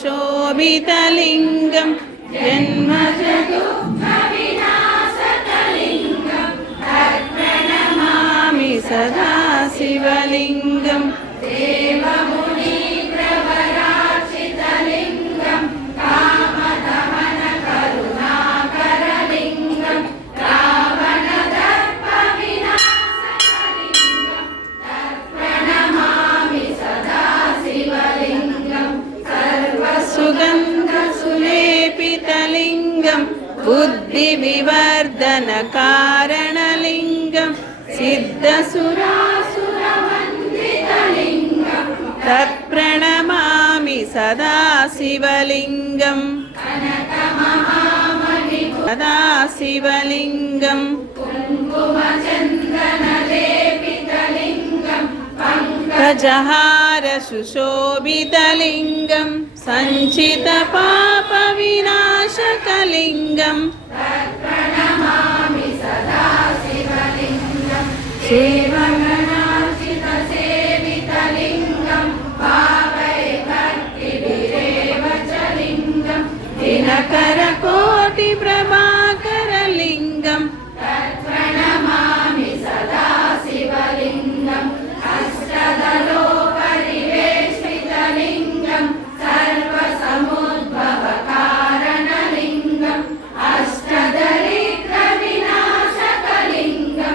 शोभितलिङ्गं जन्मजगुःखविनाशकलिङ्गं तत्प्रणमामि सदा शिवलिङ्गं देवमुनिप्रवरार्चितलिङ्गं कामदहनकरुणाकरलिङ्गं रावणदर्पविनाशकलिङ्गं तत्प्रणमामि सदा शिवलिङ्गं सर्वसुगन्धसुलेपितलिङ्गं बुद्धिविवर्धनकारणलिङ्गं सिद्धसुरासुरवन्दितलिङ्गं तत्प्रणमामि सदा शिवलिङ्गं सदा शिवलिङ्गं कुङ्कुमचन्दनलेपितलिङ्गं पङ्कजहार सुशोभितलिङ्गं सञ्चितपापविनाशकलिङ्गं तत्प्रणमामि सदा शिवलिङ्गं सेवगणार्चितसेवितलिङ्गं भावैर्भक्तिभिरेव च लिङ्गं दिनकरकोटिप्रभा